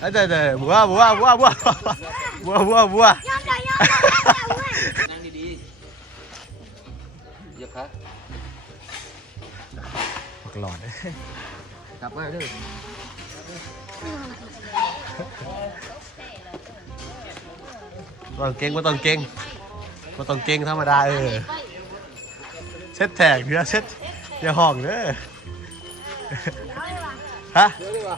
เอ้ยเดี๋ยวเดี๋ยวบัวบัวบัวบัวบัวบัวบัว ยอมใจยอมใจยอมใจเว้ยนั่งดีๆเหยียบขาบักหลอดจับไว้เด้อต้องเก่งบ่ต้องเก่งบ่ต้องเก่งธรรมดาเออเช็ดแทกเดี๋ยวเช็ดอย่าห้องเด้อ ฮะเดี๋ยวดีกว่า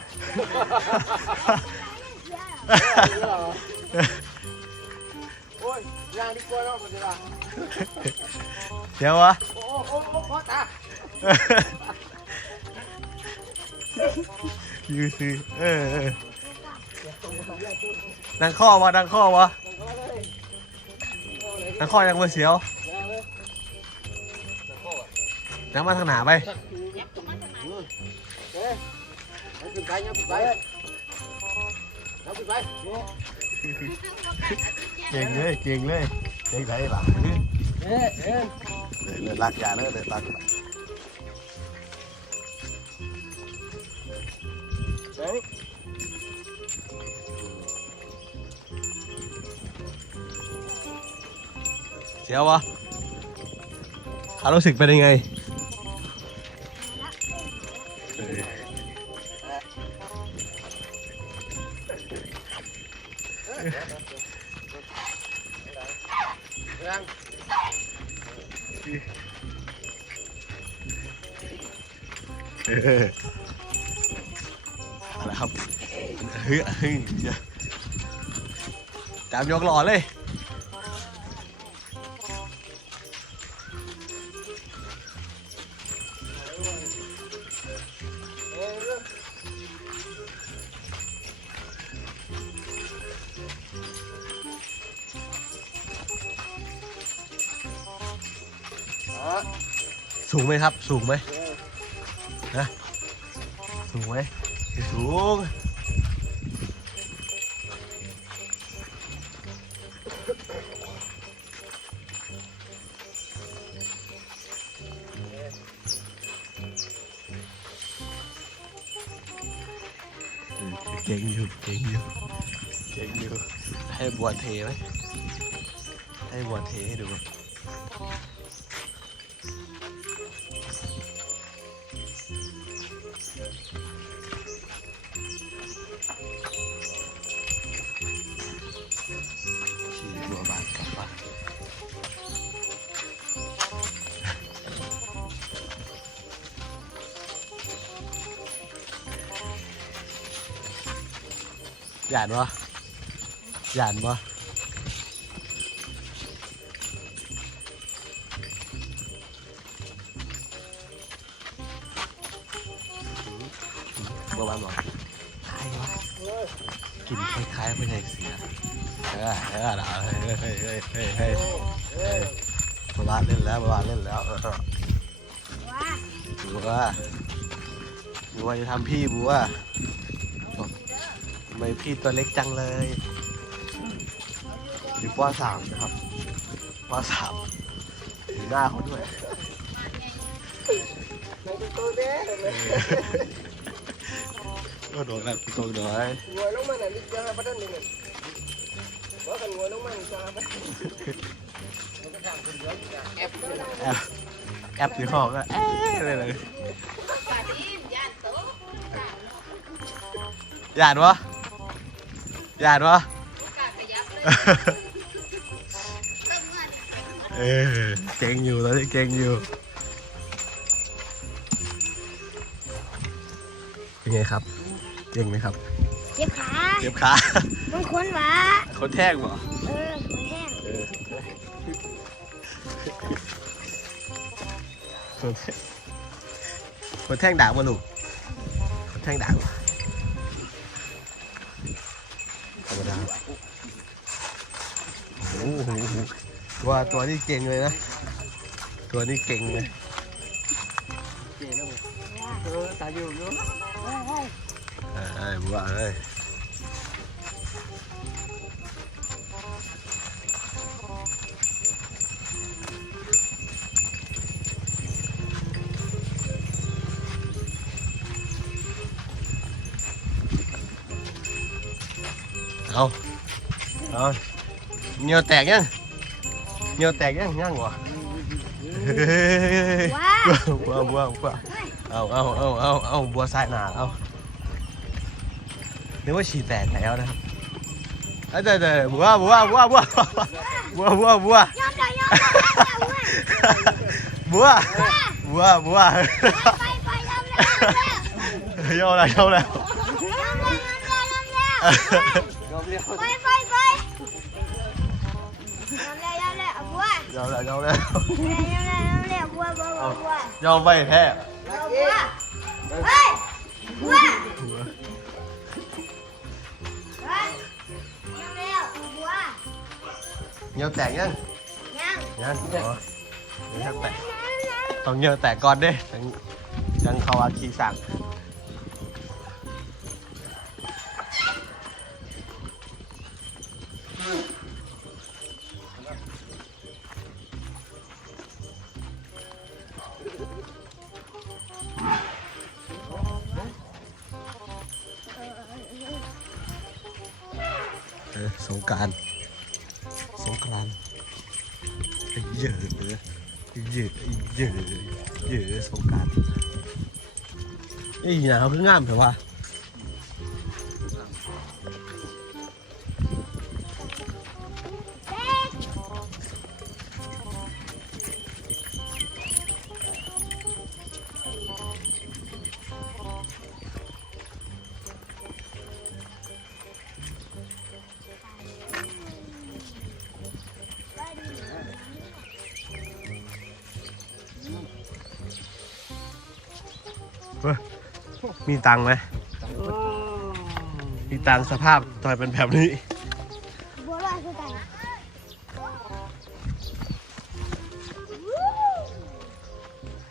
โอ้ยยางดีกว่าเนาะคนดีกว่าเดี๋ยววะโอ้โอ้โอ้โอ้ตายืซื้อเออนังข้อวะนังข้อวะนังข้อยังบ่เสียวนังมาทางหนาไป ขึ้นไปยังขึ้นไปยังขึ้นไปเนี่ยเก่งเลยเก่งเลยเก่งไรหลังเอ๊ะเอ๊ะเลยลักยาเลยเลยลักเอ๊ะเสียววะความรู้สึกเป็นยังไง เออเอาละครับเฮ้ยเฮ้ยเดี๋ยวจามยกหล่อเลยเสูงไหมครับ สูงไหมเอ๊ะสูงไหมสูงเก่งอยู่เก่งอยู่เก่งอยู่ให้บัวเทไหมให้บัวเทให้ดู หยาดวะหยาดวะบัวบานบอกใครวะกลินคล้ายๆไม่ใช่เสียเออเออเอาเฮ้ยเฮ้ยเฮ้ยเฮ้ยเฮ้ยเฮ้ยบัวบานเล่นแล้วบัวบานเล่นแล้วเออว้าบัวบัวจะทำพี่บัวทำไมพี่ตัวเล็กจังเลยอยู่ปสามนะครับปสามอยู่หน้าเขาด้วยในตัวเด้อก็โดนแบบตรงน้อยงวยลงมาหน่อยนิดเดียวให้ประเด็นหนึ่งว่ากันงวยลงมาหน่อยจ้าไปแอบเลยแอบแอบอยู่ห้องก็เอ๊ะเลยเลยหยาดวะห ยาดวะเออเก่งอยู่ตอนนี้เก่งอยู่เป็นไงครับเก่งไหมครับเจ็บขาเจ็บขามันคนหวะคนแท่งบ่เออมันแห้งเออคนแท่งคนแท่งด่างมาลูกคนแท่งด่างบ่ ธรรมดาโอ้โหตัวตัวนี้เก่งเลยนะ ตัวนี้เก่งเลยเจ๋แล้วเออตาอยู่อยู่เฮ้ยเฮ้ยเอ้ยเอ้ยบัวเอ้ย เอาเหนียวแตกยังเหนียวแตกยังยังวะเฮ้ยว้าบัวบัวบัวเอาเอาเอาเอาเอาบัวสายหนาเอานึกว่าฉี่แตกแล้วนะครับเอ้ยเดี๋ยวเดี๋ยวบัวบัวบัวบัวบัวบัวบัว ยอมได้ยอมได้ยอมได้บัวบัวบัวไปไปยอมแล้วยอมแล้วยอมแล้วยอมแล้วยอมแล้วยอมแล้วยอมเลี้ยวไปไปไป ยอมแล้วยอมแล้วเอาบัวยอมแล้วยอมแล้วยอมแล้วยอมแล้วบัวบัวบัวบัวยอมไปแท้บัวเฮ้ยบัวเฮ้ยยอมแล้วบัวเหนียวแตกยังยังยังอ๋อเหนียวแตกต้องเหนียวแตกก่อนเด้จังจังเขาว่าขี้สั่ง การสงกรานไอ้เยอะเยอะเยอะเยอะสงการไอ้หนาวคืองามแต่ว่า มีตังค์ไหมมีตังค์สภาพทำไมเป็นแบบนี้บัวลอยคือกัน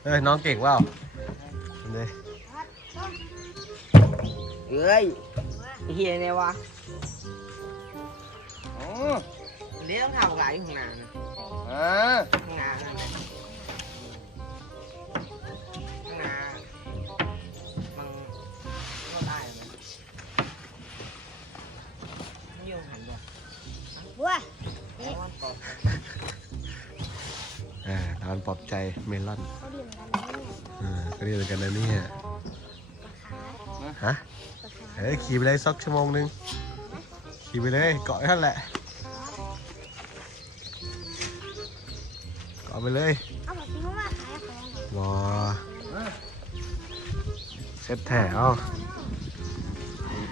เอ้ยน้องเก่งเปล่าเนี่ยเอ้ยเฮียเนี่ยวะอ๋อเลี้ยงเท่าไหร่ข้างหน้านะอ่า เมลอนเขาดีเหมือนกันนะเนี่ยอ่าก็เรียกกันนะเนี่ยปลาขาฮะปลาขาเฮ้ยขี่ไปเลยสักชั่วโมงหนึงขี่ไปเลยเกาะนั่นแหละเกาะไปเลยเอาแบบนี้ว่าขายของเหรอวอเซ็ตแถว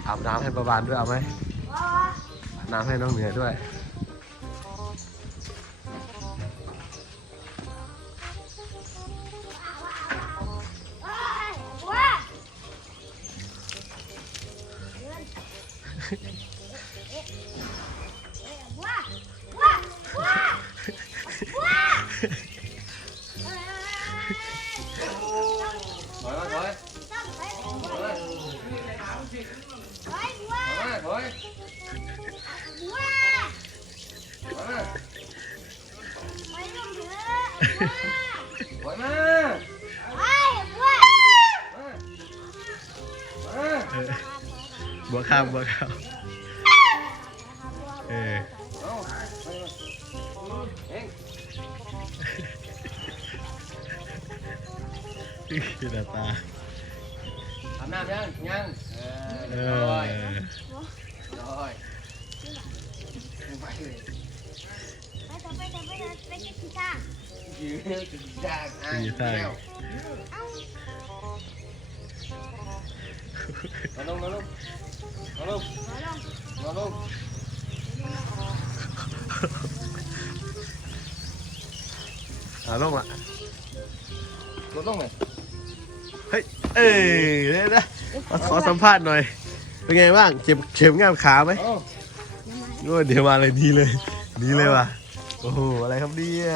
อาบน้ำให้ประบาลด้วยเอาไหมว้าวอาบน้ำให้น้องเหนือด้วย อะบัวยมาไปบัวบัวข้ามบัวข้ามเออเอาไปมาเอ็งหน้าตาอาบน้ำยังยังเอเอออร้อยร้อยไปเลย ไปต่อไปต่อไปต่อไปก็บกีตาร์ ยืดจากอ่างแล้วมาลงมาลงมาลงขอลงมาลงเอาลงละลงลงไหมเฮ้ย เอ้ยเดี๋ยนะมาขอสัมภาษณ์หน่อย เป็นไงบ้าง เจ็บเข็มง่ามขาไหมโอ้เดี๋ยวมาเลยดีเลยดีเลยว่ะ โอ้โห อะไรครับเนี่ย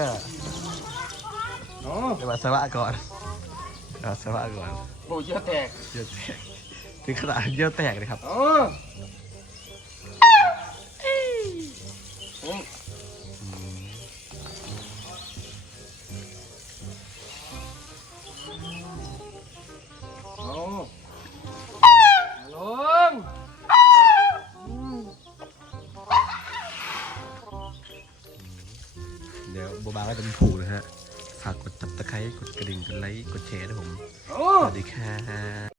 เอาเดี๋ยวมาสวะก่อนมาสวะก่อนโอ้ยเยอะแตกเยี่ยวแตกถึงขนาดเยี่ยวแตกเลยครับอ๋ออื กดไลค์กดแชร์ด้วยผม